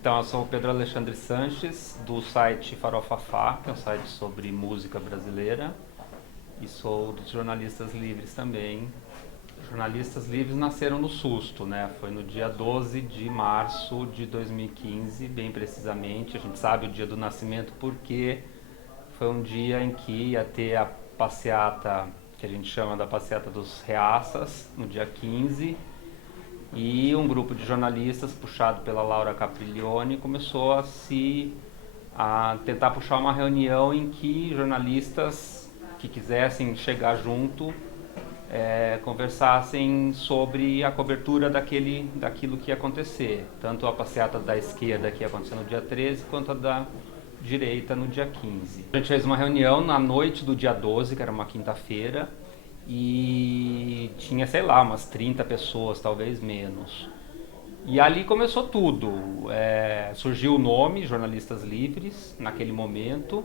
Então, eu sou o Pedro Alexandre Sanches, do site Farofafá, que é um site sobre música brasileira, e sou dos Jornalistas Livres também. Jornalistas Livres nasceram no susto, né? Foi no dia 12 de março de 2015, bem precisamente. A gente sabe o dia do nascimento porque foi um dia em que ia ter a passeata, que a gente chama da passeata dos Reaças, no dia 15. E um grupo de jornalistas, puxado pela Laura Capriglione, começou a tentar puxar uma reunião em que jornalistas que quisessem chegar junto conversassem sobre a cobertura daquilo que ia acontecer. Tanto a passeata da esquerda que ia acontecer no dia 13, quanto a da direita no dia 15. A gente fez uma reunião na noite do dia 12, que era uma quinta-feira, e tinha, sei lá, umas 30 pessoas, talvez menos. E ali começou tudo. Surgiu o nome, Jornalistas Livres, naquele momento,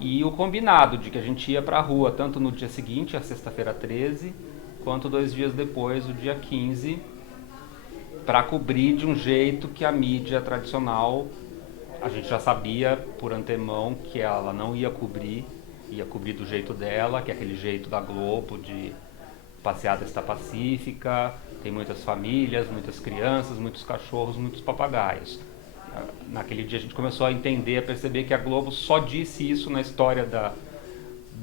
e o combinado de que a gente ia para a rua, tanto no dia seguinte, a sexta-feira 13, quanto 2 dias depois, o dia 15, para cobrir de um jeito que a mídia tradicional, a gente já sabia por antemão que ela não ia cobrir, ia cobrir do jeito dela, que é aquele jeito da Globo de passeada está pacífica, tem muitas famílias, muitas crianças, muitos cachorros, muitos papagaios. Naquele dia a gente começou a entender, a perceber que a Globo só disse isso na história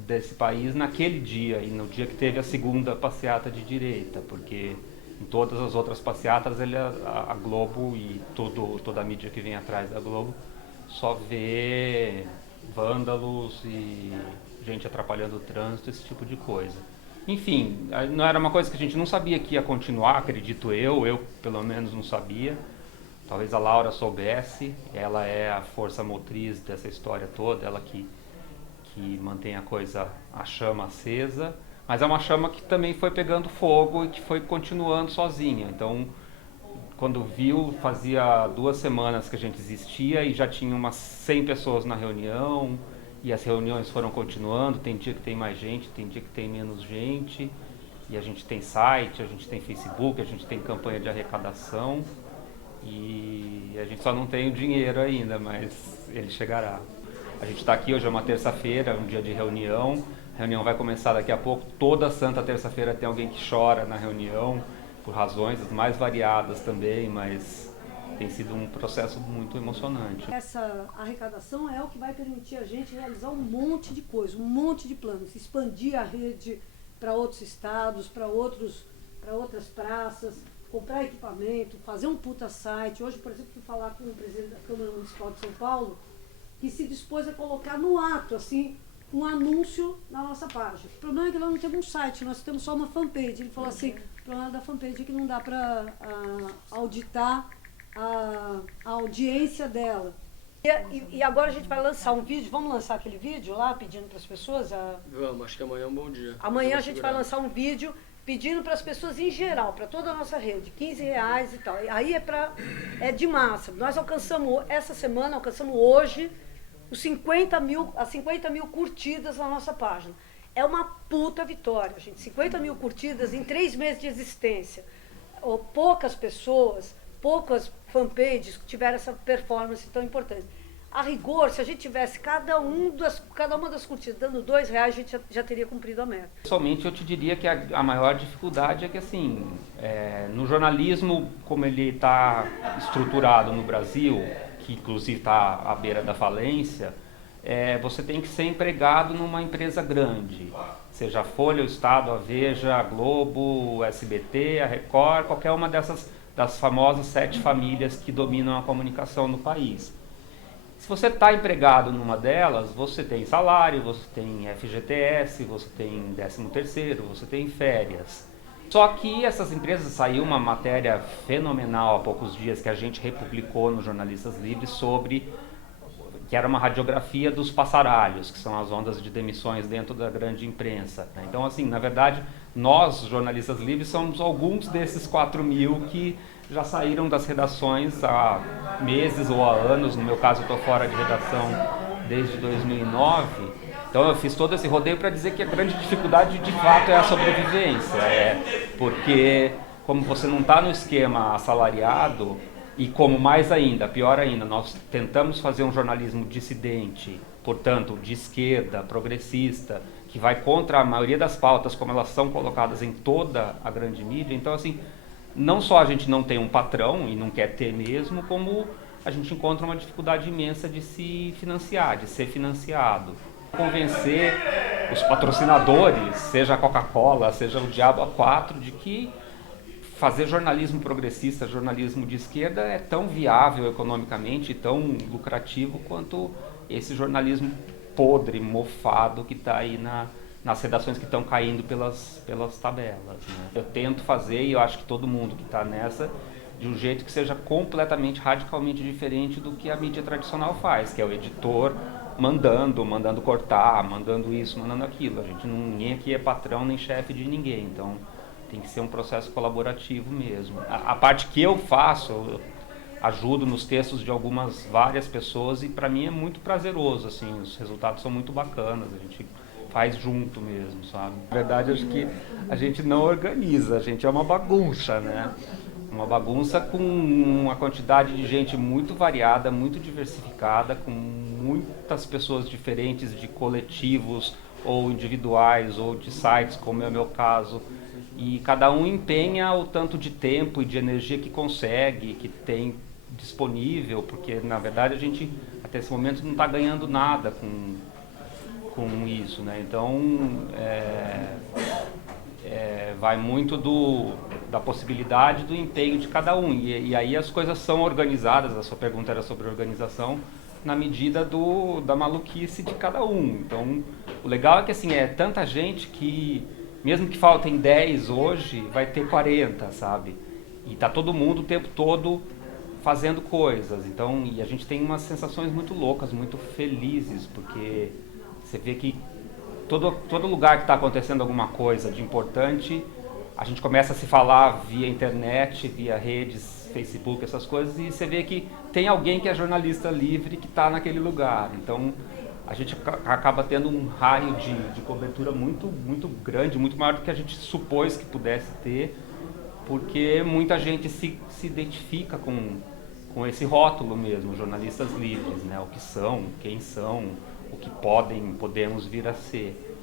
desse país naquele dia, e no dia que teve a segunda passeata de direita, porque em todas as outras passeatas a Globo e toda a mídia que vem atrás da Globo só vê vândalos e gente atrapalhando o trânsito, esse tipo de coisa. Enfim, não era uma coisa que a gente não sabia que ia continuar, acredito eu pelo menos não sabia. Talvez a Laura soubesse, ela é a força motriz dessa história toda, ela que mantém a chama acesa, mas é uma chama que também foi pegando fogo e que foi continuando sozinha. Então, quando viu, fazia 2 semanas que a gente existia e já tinha umas 100 pessoas na reunião, e as reuniões foram continuando, tem dia que tem mais gente, tem dia que tem menos gente, e a gente tem site, a gente tem Facebook, a gente tem campanha de arrecadação, e a gente só não tem o dinheiro ainda, mas ele chegará. A gente está aqui, hoje é uma terça-feira, um dia de reunião, a reunião vai começar daqui a pouco, toda santa terça-feira tem alguém que chora na reunião, por razões as mais variadas também, mas tem sido um processo muito emocionante. Essa arrecadação é o que vai permitir a gente realizar um monte de coisa, um monte de planos, expandir a rede para outros estados, para outras praças, comprar equipamento, fazer um puta site. Hoje, por exemplo, fui falar com o presidente da Câmara Municipal de São Paulo, que se dispôs a colocar no ato, assim, um anúncio na nossa página. O problema é que nós não temos um site, nós temos só uma fanpage. Ele falou assim, o problema da fanpage é que não dá para auditar a audiência dela. E agora a gente vai lançar um vídeo, vamos lançar aquele vídeo lá, pedindo para as pessoas? Vamos, acho que amanhã é um bom dia. Amanhã a gente vai lançar um vídeo pedindo para as pessoas em geral, para toda a nossa rede, R$15 e tal. Aí é de massa. Nós alcançamos, essa semana, hoje, as 50 mil curtidas na nossa página. É uma puta vitória, gente. 50 mil curtidas em 3 meses de existência. Poucas pessoas, poucas fanpages tiveram essa performance tão importante. A rigor, se a gente tivesse cada uma das curtidas dando R$2, a gente já teria cumprido a meta. Pessoalmente, eu te diria que a maior dificuldade é que, assim, no jornalismo, como ele está estruturado no Brasil, que inclusive está à beira da falência, você tem que ser empregado numa empresa grande, seja a Folha, o Estado, a Veja, a Globo, o SBT, a Record, qualquer uma das famosas 7 famílias que dominam a comunicação no país. Se você está empregado numa delas, você tem salário, você tem FGTS, você tem 13º, você tem férias. Só que essas empresas, saiu uma matéria fenomenal há poucos dias que a gente republicou no Jornalistas Livres sobre, que era uma radiografia dos passaralhos, que são as ondas de demissões dentro da grande imprensa. Então, assim, na verdade, nós, jornalistas livres, somos alguns desses 4.000 que já saíram das redações há meses ou há anos. No meu caso, eu estou fora de redação desde 2009. Então eu fiz todo esse rodeio para dizer que a grande dificuldade de fato é a sobrevivência, porque como você não está no esquema assalariado, E como mais ainda, pior ainda, nós tentamos fazer um jornalismo dissidente, portanto, de esquerda, progressista, que vai contra a maioria das pautas como elas são colocadas em toda a grande mídia. Então, assim, não só a gente não tem um patrão e não quer ter mesmo, como a gente encontra uma dificuldade imensa de se financiar, de ser financiado. Convencer os patrocinadores, seja a Coca-Cola, seja o Diabo A4, de que fazer jornalismo progressista, jornalismo de esquerda é tão viável economicamente, tão lucrativo quanto esse jornalismo podre, mofado que está aí nas redações que estão caindo pelas tabelas. Né? Eu tento fazer, e eu acho que todo mundo que está nessa, de um jeito que seja completamente, radicalmente diferente do que a mídia tradicional faz, que é o editor mandando cortar, mandando isso, mandando aquilo. Ninguém aqui é patrão nem chefe de ninguém, então tem que ser um processo colaborativo mesmo. A parte que eu faço, eu ajudo nos textos de várias pessoas e para mim é muito prazeroso, assim, os resultados são muito bacanas, a gente faz junto mesmo, sabe? Na verdade, acho que a gente não organiza, a gente é uma bagunça, né? Uma bagunça com uma quantidade de gente muito variada, muito diversificada, com muitas pessoas diferentes de coletivos ou individuais ou de sites, como é o meu caso. E cada um empenha o tanto de tempo e de energia que consegue, que tem disponível, porque na verdade a gente até esse momento não está ganhando nada com isso, né? Então vai muito da possibilidade do empenho de cada um. E aí as coisas são organizadas, a sua pergunta era sobre organização, na medida da maluquice de cada um. Então o legal é que assim, é tanta gente que mesmo que faltem 10 hoje, vai ter 40, sabe? E tá todo mundo o tempo todo fazendo coisas. Então, e a gente tem umas sensações muito loucas, muito felizes, porque você vê que todo lugar que está acontecendo alguma coisa de importante, a gente começa a se falar via internet, via redes, Facebook, essas coisas, e você vê que tem alguém que é jornalista livre que está naquele lugar. Então, a gente acaba tendo um raio de cobertura muito, muito grande, muito maior do que a gente supôs que pudesse ter, porque muita gente se identifica com esse rótulo mesmo, jornalistas livres, né? O que são, quem são, o que podemos vir a ser.